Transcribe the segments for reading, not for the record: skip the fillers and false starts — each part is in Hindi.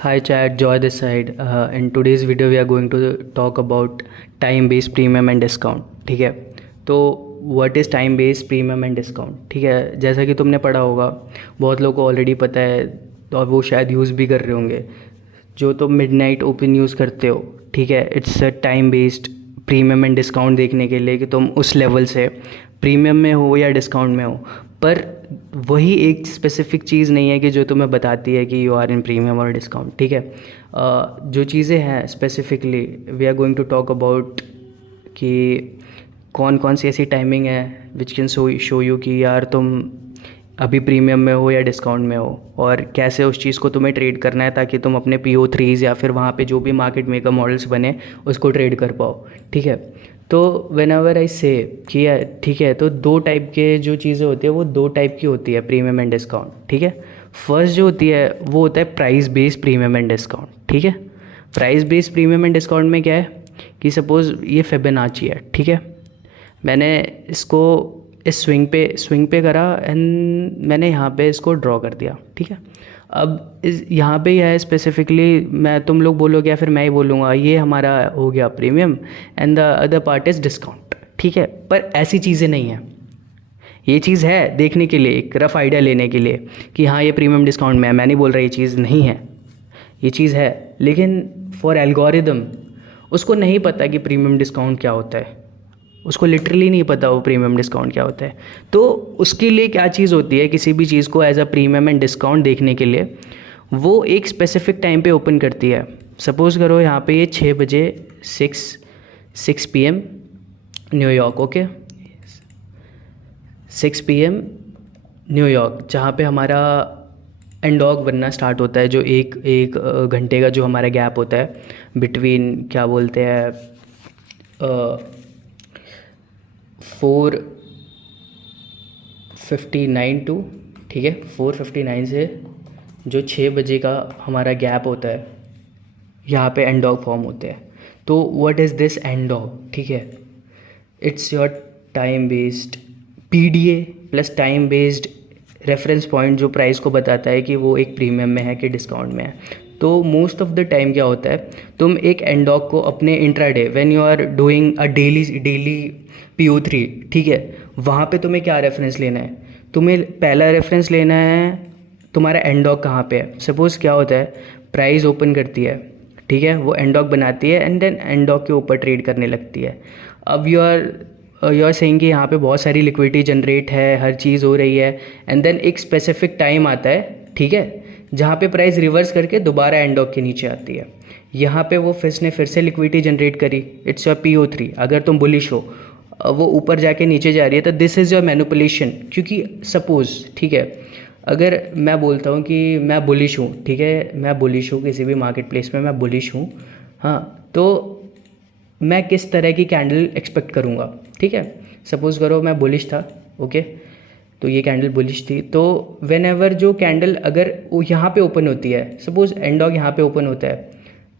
Hi chat, Joy this side. In today's video we are going to talk about time based premium and discount. ठीक है, तो what is time based premium and discount. ठीक है, जैसा कि तुमने पढ़ा होगा, बहुत लोगों को ऑलरेडी पता है और वो शायद यूज़ भी कर रहे होंगे. जो तुम मिडनाइट ओपन यूज़ करते हो, ठीक है, it's a time based premium and discount देखने के लिए कि तुम उस लेवल से प्रीमियम में हो या डिस्काउंट में हो. पर वही एक स्पेसिफिक चीज़ नहीं है कि जो तुम्हें बताती है कि यू आर इन प्रीमियम और डिस्काउंट. ठीक है, जो चीज़ें हैं specifically we are going to talk about कि कौन कौन सी ऐसी टाइमिंग है विच कैन शो यू कि यार तुम अभी प्रीमियम में हो या डिस्काउंट में हो, और कैसे उस चीज़ को तुम्हें ट्रेड करना है ताकि तुम अपने PO3s या फिर वहाँ पे जो भी मार्केट मेकर मॉडल्स बने उसको ट्रेड कर पाओ. ठीक है, तो वेन एवर आई से कि ठीक है, तो दो टाइप के जो चीज़ें होती है वो दो टाइप की होती है, प्रीमियम एंड डिस्काउंट. ठीक है, फर्स्ट जो होती है वो होता है price based premium and discount. ठीक है, price based premium and discount में क्या है कि सपोज़ ये फिबोनाची है. ठीक है, मैंने इसको इस स्विंग पे करा एंड मैंने यहाँ पे इसको ड्रॉ कर दिया. ठीक है, अब इस यहाँ पे है स्पेसिफिकली, मैं तुम लोग बोलोगे या फिर मैं ही बोलूँगा ये हमारा हो गया premium and the other part is discount. ठीक है, पर ऐसी चीज़ें नहीं हैं. ये चीज़ है देखने के लिए, एक रफ़ आइडिया लेने के लिए कि हाँ ये प्रीमियम डिस्काउंट में है. मैं नहीं बोल रहा ये चीज़ नहीं है, ये चीज़ है, लेकिन फॉर एल्गोरिदम उसको नहीं पता कि प्रीमियम डिस्काउंट क्या होता है. उसको लिटरली नहीं पता वो प्रीमियम डिस्काउंट क्या होता है. तो उसके लिए क्या चीज़ होती है, किसी भी चीज़ को as a premium and discount देखने के लिए वो एक स्पेसिफिक टाइम पे ओपन करती है. सपोज़ करो यहाँ पे ये 6 बजे 6 PM New York. Okay, 6 PM New York, जहाँ पे हमारा एंडॉग बनना स्टार्ट होता है, जो एक घंटे का जो हमारा गैप होता है बिटवीन, क्या बोलते हैं, 4:59 टू, ठीक है, 4:59 से जो 6 बजे का हमारा गैप होता है यहाँ पे एंडॉग फॉर्म होते हैं. तो व्हाट इज़ दिस एंडॉग? ठीक है, it's your time based PDA plus time based reference point जो प्राइस को बताता है कि वो एक प्रीमियम में है कि डिस्काउंट में है. तो मोस्ट ऑफ द टाइम क्या होता है, तुम एक एंडॉग को अपने intraday when you are doing a daily PO3, ठीक है, वहाँ पे तुम्हें क्या रेफरेंस लेना है? तुम्हें पहला रेफरेंस लेना है तुम्हारा एंडॉग कहाँ पे है. सपोज़ क्या होता है, प्राइस ओपन करती है, ठीक है, वो एंडॉग बनाती है एंड देन एंडॉग के ऊपर ट्रेड करने लगती है. अब यू आर सेइंग कि यहाँ पे बहुत सारी लिक्विडिटी जनरेट है, हर चीज़ हो रही है, एंड देन एक स्पेसिफिक टाइम आता है, ठीक है, जहाँ पे प्राइस रिवर्स करके दोबारा एंडॉग के नीचे आती है. यहाँ पे वो फिर से लिक्विडिटी जनरेट करी, इट्स योर PO3. अगर तुम बुलिश हो, वो ऊपर जाके नीचे जा रही है, तो दिस इज़ योर मैनिपुलेशन. क्योंकि सपोज़, ठीक है, अगर मैं बोलता हूँ कि मैं बुलिश हूँ, ठीक है, मैं बुलिश हूँ किसी भी मार्केट प्लेस में, मैं बुलिश हूँ, हाँ, तो मैं किस तरह की कैंडल एक्सपेक्ट करूँगा. ठीक है, सपोज़ करो मैं बुलिश था, ओके, तो ये कैंडल बुलिश थी. तो वेन एवर जो कैंडल अगर वो यहाँ पे ओपन होती है, सपोज़ एंडॉग यहाँ पे ओपन होता है,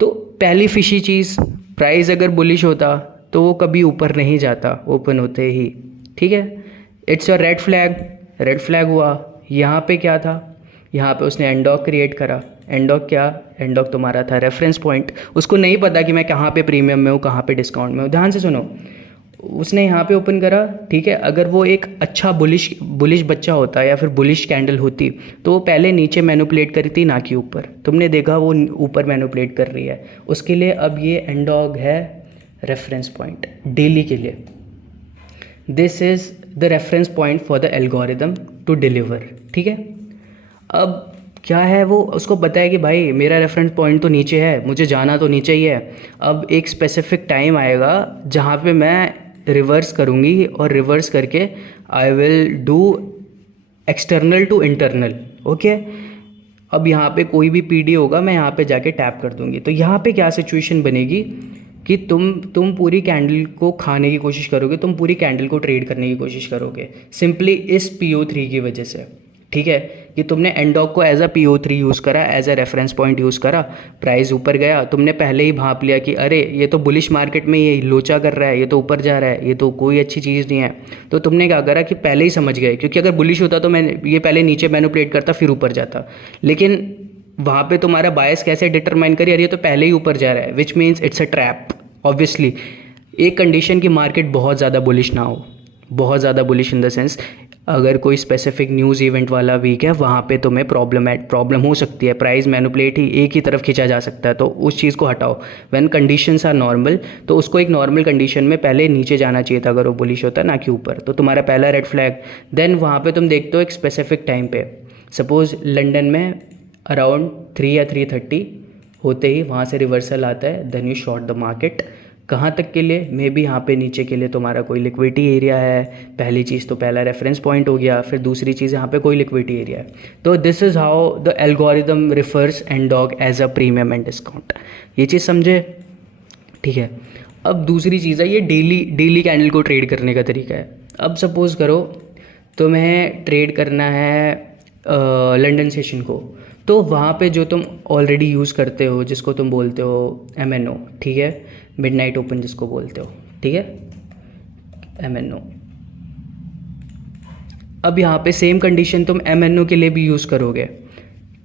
तो पहली फिशी चीज़, प्राइस अगर बुलिश होता तो वो कभी ऊपर नहीं जाता ओपन होते ही. ठीक है, इट्स योर रेड फ्लैग हुआ. यहाँ पे क्या था, यहाँ पे उसने एंडॉग क्रिएट करा. एंडॉग तुम्हारा था रेफरेंस पॉइंट. उसको नहीं पता कि मैं कहाँ पे प्रीमियम में हूँ, कहाँ पे डिस्काउंट में हूँ. ध्यान से सुनो, उसने यहाँ पे ओपन करा, ठीक है, अगर वो एक अच्छा बुलिश बच्चा होता या फिर बुलिश कैंडल होती तो वो पहले नीचे मैनिपुलेट करी थी, ना कि ऊपर. तुमने देखा वो ऊपर मैनिपुलेट कर रही है. उसके लिए अब ये एंडॉग है रेफरेंस पॉइंट डेली के लिए. This is the reference point for the algorithm to deliver. ठीक है, अब क्या है, वो उसको पता है कि भाई मेरा रेफरेंस पॉइंट तो नीचे है, मुझे जाना तो नीचे ही है. अब एक स्पेसिफिक टाइम आएगा जहाँ पे मैं रिवर्स करूँगी, और रिवर्स करके I will do external to internal. Okay, अब यहाँ पे कोई भी PD होगा, मैं यहाँ पे जाके टैप कर दूँगी. तो यहाँ पे क्या सिचुएशन बनेगी कि तुम पूरी कैंडल को खाने की कोशिश करोगे, तुम पूरी कैंडल को ट्रेड करने की कोशिश करोगे सिंपली इस PO3 की वजह से. ठीक है, कि तुमने एंडॉग को एज अ PO3 यूज़ करा, as a reference point use करा, प्राइस ऊपर गया, तुमने पहले ही भाप लिया कि अरे ये तो बुलिश मार्केट में ये लोचा कर रहा है, ये तो ऊपर जा रहा है, ये तो कोई अच्छी चीज़ नहीं है. तो तुमने क्या करा कि पहले ही समझ गए, क्योंकि अगर बुलिश होता तो मैं ये पहले नीचे मैनिपुलेट करता फिर ऊपर जाता. लेकिन वहाँ पे तुम्हारा बायस कैसे डिटरमाइन करिए, अरे ये तो पहले ही ऊपर जा रहा है, which means it's a trap obviously. एक कंडीशन की मार्केट बहुत ज़्यादा बुलिश ना हो, बहुत ज़्यादा बुलिश इन द सेंस अगर कोई स्पेसिफिक न्यूज़ इवेंट वाला वीक है, वहाँ पे तुम्हें प्रॉब्लम हो सकती है, प्राइस मैनिपुलेट ही एक ही तरफ खींचा जा सकता है, तो उस चीज़ को हटाओ। व्हेन कंडीशंस आर नॉर्मल, तो उसको एक नॉर्मल कंडीशन में पहले नीचे जाना चाहिए था अगर वो बुलिश होता है, ना कि ऊपर, तो तुम्हारा पहला रेड फ्लैग। देन वहाँ पे तुम देखते हो एक स्पेसिफिक टाइम पे, सपोज़ लंदन में अराउंड 3 या 3:30 होते ही वहाँ से रिवर्सल आता है, then you short the market. कहाँ तक के लिए, मे बी यहाँ पे नीचे के लिए तुम्हारा कोई लिक्विडिटी एरिया है, पहली चीज़ तो पहला रेफरेंस पॉइंट हो गया, फिर दूसरी चीज़ यहाँ पे कोई लिक्विडिटी एरिया है। तो this is how the algorithm refers एंडोग as a premium and discount. ये चीज़ समझे, ठीक है। अब दूसरी चीज़ है, ये डेली कैंडल को ट्रेड करने का तरीका है। अब सपोज़ करो तुम्हें ट्रेड करना है लंदन सेशन को, तो वहाँ पे जो तुम ऑलरेडी यूज़ करते हो, जिसको तुम बोलते हो MNO, ठीक है, मिडनाइट ओपन जिसको बोलते हो, ठीक है, MNO। अब यहाँ पे सेम कंडीशन तुम MNO के लिए भी यूज़ करोगे।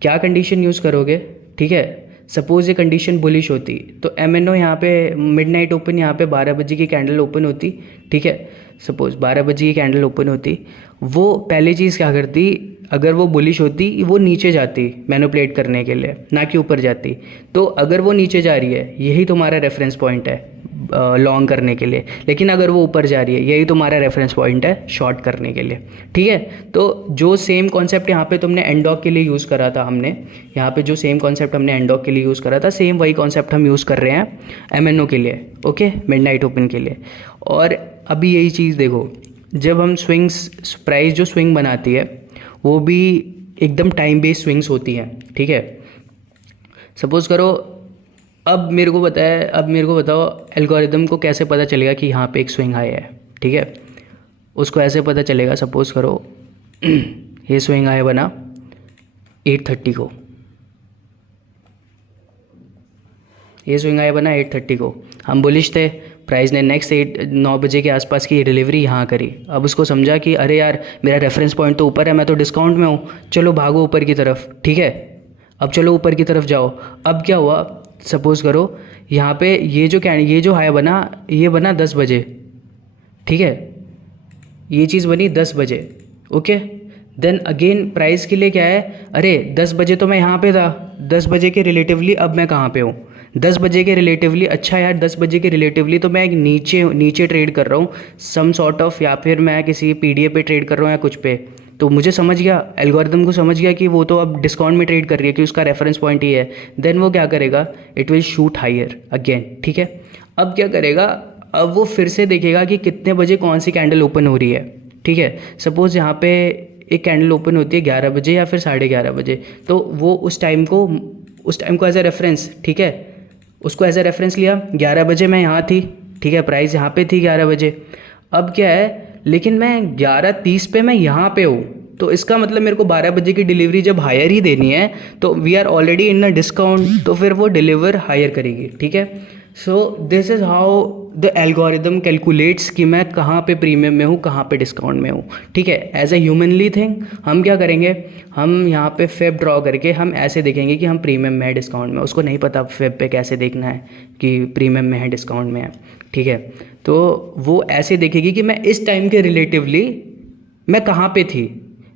क्या कंडीशन यूज़ करोगे, ठीक है, सपोज़ ये कंडीशन बुलिश होती तो MNO यहाँ पे मिडनाइट ओपन यहाँ पे 12 बजे की कैंडल ओपन होती, ठीक है, सपोज़ 12 बजे की कैंडल ओपन होती, वो पहली चीज़ क्या करती, अगर वो बुलिश होती वो नीचे जाती मैनिपुलेट करने के लिए, ना कि ऊपर जाती। तो अगर वो नीचे जा रही है, यही तुम्हारा रेफरेंस पॉइंट है लॉन्ग करने के लिए, लेकिन अगर वो ऊपर जा रही है, यही तुम्हारा रेफरेंस पॉइंट है शॉर्ट करने के लिए, ठीक है। तो जो सेम कॉन्सेप्ट यहाँ पे तुमने एंडॉक के लिए यूज़ करा था, हमने यहाँ पे जो सेम कॉन्सेप्ट हमने एंडॉक के लिए यूज़ करा था, सेम वही कॉन्सेप्ट हम यूज़ कर रहे हैं MNO के लिए, ओके, मिडनाइट ओपन के लिए। और अभी यही चीज़ देखो, जब हम स्विंग्स, प्राइस जो स्विंग बनाती है वो भी एकदम टाइम बेस्ड स्विंग्स होती हैं, ठीक है। सपोज़ करो अब मेरे को बताओ एल्गोरिदम को कैसे पता चलेगा कि यहाँ पे एक स्विंग हाई है, ठीक है। उसको ऐसे पता चलेगा, सपोज़ करो ये स्विंग हाई बना 8:30 को, ये स्विंग हाई बना 8:30 को, हम बुलिश थे, प्राइस ने नेक्स्ट 9 बजे के आसपास की डिलीवरी यहाँ करी। अब उसको समझा कि अरे यार मेरा रेफरेंस पॉइंट तो ऊपर है, मैं तो डिस्काउंट में हूँ, चलो भागो ऊपर की तरफ, ठीक है। अब चलो ऊपर की तरफ जाओ। अब क्या हुआ, सपोज़ करो यहाँ पे ये जो हाई बना, ये बना 10 बजे, ठीक है, ये चीज़ बनी 10 बजे, ओके। देन अगेन प्राइस के लिए क्या है, अरे 10 बजे तो मैं यहाँ पे था, 10 बजे के रिलेटिवली अब मैं कहाँ पे हूँ, 10 बजे के रिलेटिवली, अच्छा यार 10 बजे के रिलेटिवली तो मैं एक नीचे ट्रेड कर रहा हूँ सम सॉर्ट ऑफ, या फिर मैं किसी PDA पे ट्रेड कर रहा हूँ या कुछ पे। तो मुझे समझ गया, एल्गोरिदम को समझ गया कि वो तो अब डिस्काउंट में ट्रेड कर रही है, कि उसका रेफरेंस पॉइंट ही है। देन वो क्या करेगा, it will shoot higher again, ठीक है। अब क्या करेगा, अब वो फिर से देखेगा कि कितने बजे कौन सी कैंडल ओपन हो रही है, ठीक है। सपोज़ यहाँ पे एक कैंडल ओपन होती है 11 बजे या फिर 11:30 बजे, तो वो उस टाइम को एज ए रेफरेंस, ठीक है, उसको एज ए रेफरेंस लिया, 11 बजे मैं यहाँ थी, ठीक है, प्राइस यहाँ पे थी 11 बजे। अब क्या है, लेकिन मैं 11:30 पे मैं यहाँ पे हूँ, तो इसका मतलब मेरे को 12 बजे की डिलीवरी जब हायर ही देनी है, तो we are already in a discount, तो फिर वो डिलीवर हायर करेगी, ठीक है। So this is how the algorithm calculates कि मैं कहाँ पे प्रीमियम में हूँ, कहाँ पे डिस्काउंट में हूँ, ठीक है। एज ए ह्यूमनली थिंग हम क्या करेंगे, हम यहाँ पे फेब ड्रॉ करके हम ऐसे देखेंगे कि हम प्रीमियम में है डिस्काउंट में, उसको नहीं पता फेब पे कैसे देखना है कि प्रीमियम में है डिस्काउंट में है, ठीक है। तो वो ऐसे देखेगी कि मैं इस टाइम के रिलेटिवली मैं कहाँ पे थी,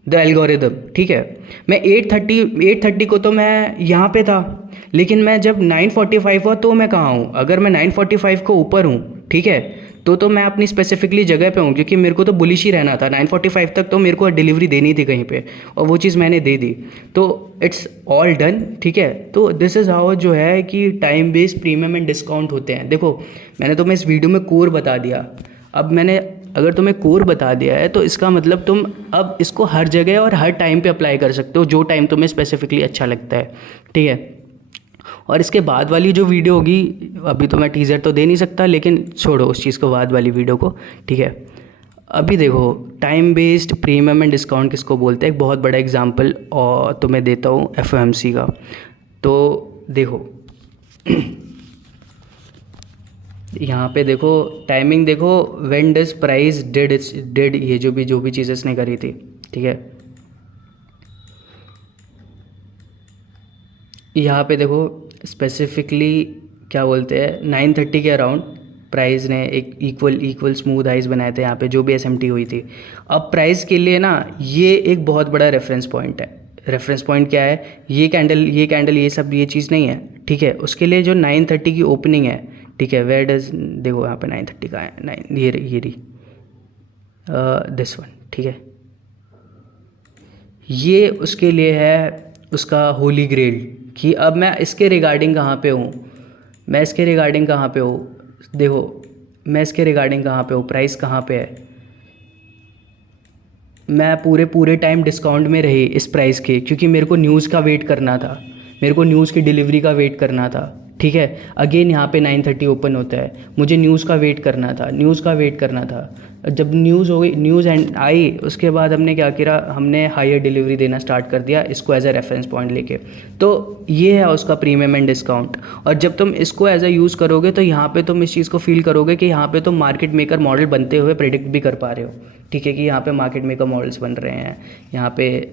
द एल्गोरिदम, ठीक है। मैं 8:30 को तो मैं यहाँ पे था, लेकिन मैं जब 9:45 हुआ तो मैं कहाँ हूँ, अगर मैं 9:45 को ऊपर हूँ, ठीक है, तो मैं अपनी स्पेसिफिकली जगह पे हूँ, क्योंकि मेरे को तो बुलिश ही रहना था 9:45 तक, तो मेरे को डिलीवरी देनी थी कहीं पे, और वो चीज़ मैंने दे दी, तो इट्स ऑल डन, ठीक है। तो दिस इज़ हाउ जो है कि time based premium and discount होते हैं। देखो मैंने तुम्हें इस वीडियो में कोर बता दिया, अब मैंने अगर तुम्हें कोर बता दिया है तो इसका मतलब तुम अब इसको हर जगह और हर टाइम पे अप्लाई कर सकते हो, जो टाइम तुम्हें स्पेसिफिकली अच्छा लगता है, ठीक है। और इसके बाद वाली जो वीडियो होगी, अभी तो मैं टीज़र तो दे नहीं सकता, लेकिन छोड़ो उस चीज़ को, बाद वाली वीडियो को, ठीक है। अभी देखो time based premium and discount किसको बोलते हैं, एक बहुत बड़ा एग्जांपल और तुम्हें देता हूँ FOMC का। तो देखो यहाँ पे देखो टाइमिंग, देखो व्हेन डज प्राइस डिड ये जो भी चीज़ें इसने करी थी, ठीक है। यहाँ पे देखो स्पेसिफिकली क्या बोलते हैं 9:30 के अराउंड प्राइस ने एक इक्वल स्मूथ हाइज बनाए थे यहाँ पे जो भी एसएमटी हुई थी। अब प्राइस के लिए ना ये एक बहुत बड़ा रेफरेंस पॉइंट है। रेफरेंस पॉइंट क्या है, ये कैंडल ये सब ये चीज़ नहीं है, ठीक है। उसके लिए जो 9:30 की ओपनिंग है, ठीक है, वेयर डज, देखो यहाँ पे 9:30 का है, 9 ये रही दिस वन, ठीक है। ये उसके लिए है उसका होली ग्रेल कि अब मैं इसके रिगार्डिंग कहाँ पे हूँ, मैं इसके रिगार्डिंग कहाँ पे हूँ, देखो मैं इसके रिगार्डिंग कहाँ पे हूँ, प्राइस कहाँ पे है। मैं पूरे टाइम डिस्काउंट में रही इस प्राइस के, क्योंकि मेरे को न्यूज़ का वेट करना था, मेरे को न्यूज़ की डिलीवरी का वेट करना था, ठीक है। अगेन यहाँ पे 9:30 ओपन होता है, मुझे न्यूज़ का वेट करना था। जब न्यूज़ हो गई, न्यूज़ एंड आई, उसके बाद हमने क्या किया, हमने हायर डिलीवरी देना स्टार्ट कर दिया इसको एज अ रेफरेंस पॉइंट लेके। तो ये है उसका प्रीमियम एंड डिस्काउंट। और जब तुम इसको एज अ यूज़ करोगे तो यहाँ पे तुम इस चीज़ को फील करोगे कि यहाँ पे तुम मार्केट मेकर मॉडल बनते हुए प्रेडिक्ट भी कर पा रहे हो, ठीक है, कि यहाँ पे मार्केट मेकर मॉडल्स बन रहे हैं, यहाँ पे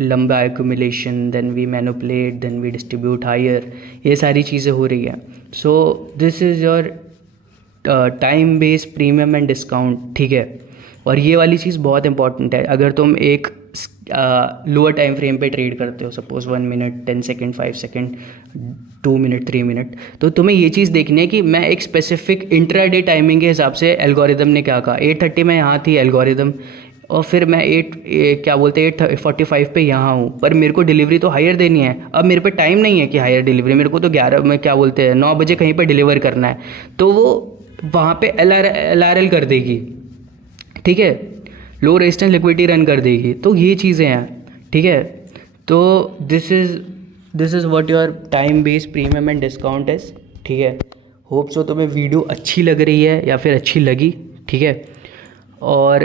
लंबा accumulation, then we manipulate, then we distribute higher, ये सारी चीज़ें हो रही हैं। So this is your time based premium and discount, ठीक है। और ये वाली चीज़ बहुत इंपॉर्टेंट है। अगर तुम एक लोअर टाइम फ्रेम पे ट्रेड करते हो, suppose 1 minute, 10 second, 5 second, 2 minute, 3 minute, तो तुम्हें ये चीज़ देखनी है कि मैं एक स्पेसिफिक इंट्राडे टाइमिंग के हिसाब से एल्गोरिदम ने क्या कहा। 8:30 में यहाँ थी एल्गोरिदम, और फिर मैं 8:45 पे यहाँ हूँ, पर मेरे को डिलीवरी तो हायर देनी है। अब मेरे पे टाइम नहीं है कि हायर डिलीवरी, मेरे को तो 11 में 9 बजे कहीं पर डिलीवर करना है, तो वो वहाँ पे LRL कर देगी, ठीक है, लो रेजिस्टेंस लिक्विडिटी रन कर देगी। तो ये चीज़ें हैं, ठीक है। तो this is what your time based premium and discount is, ठीक है। होप सो तुम्हें वीडियो अच्छी लग रही है या फिर अच्छी लगी, ठीक है। और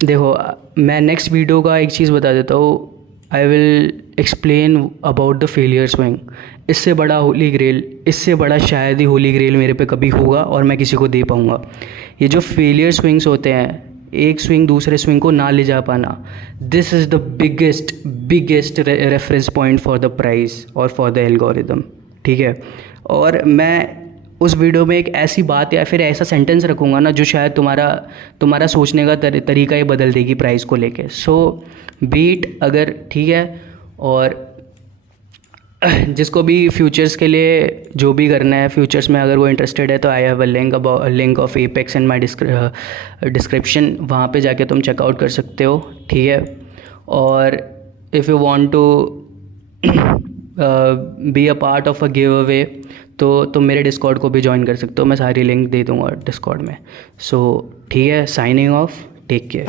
देखो मैं नेक्स्ट वीडियो का एक चीज़ बता देता हूँ, I will explain about the failure swing. इससे बड़ा होली ग्रेल, इससे बड़ा शायद ही होली ग्रेल मेरे पे कभी होगा और मैं किसी को दे पाऊँगा। ये जो फेलियर स्विंग्स होते हैं, एक स्विंग दूसरे स्विंग को ना ले जा पाना, this is the biggest reference point for the price और फॉर द एल्गोरिदम, ठीक है। और मैं उस वीडियो में एक ऐसी बात या फिर ऐसा सेंटेंस रखूँगा ना जो शायद तुम्हारा सोचने का तरीका ही बदल देगी प्राइस को लेके। सो बीट अगर, ठीक है। और जिसको भी फ्यूचर्स के लिए जो भी करना है, फ्यूचर्स में अगर वो इंटरेस्टेड है, तो I have a link of apex in my description, वहाँ पे जाके तुम चेकआउट कर सकते हो, ठीक है। और if you want to be a part of a giveaway, तो तुम मेरे डिस्कॉर्ड को भी ज्वाइन कर सकते हो, मैं सारी लिंक दे दूँगा डिस्कॉर्ड में। सो ठीक है, साइनिंग ऑफ, टेक केयर।